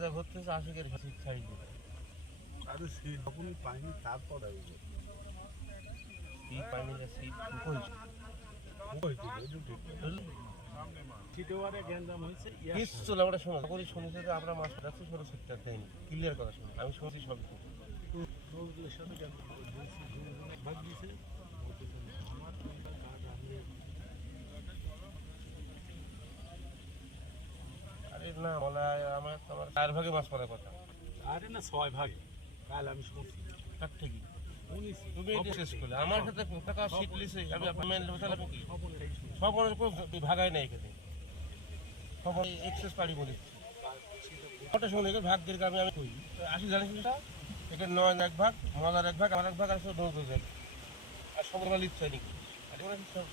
যা ভর্তি হচ্ছে আশিকের সিট ছাড়ি দিবে। আরে সিট যখন পাইনি তারপর আইব সিট পাইনি যে সিট হয়েছে সিটেওয়ারে গ্যান্দাম হয়েছে কিচ্ছু না। আমরা শোনো করি শুনেছি যে আমরা মাছ যাচ্ছি 16 টাকা দেয়নি, ক্লিয়ার কথা শুনি আমি শুনছি সব কিছু। নজরুলের সাথে ভাগ দিয়েছে আমার আরে না বলা আমার তোমার 4 ভাগে মাছ পড়ার কথা। আরে না 6 ভাগে কাল আমি শুনছি তার ঠিকই শুনেছি তুমি এটা শেষ করলে আমার সাথে টাকা সিট লিসে আমি আপনার বসালে কি সব অনেক ভাগাই নাই এখানে সব এক্সেস পাড়ি বলি ওটা শুনে ভাগ্যের গ্রামে আমি কই 80 জানিস না এখানে 9 এক ভাগ মজার এক ভাগ আমার এক ভাগ আর সব 9 ভাগ আর সময় লিখছে নাকি আর ওরা সব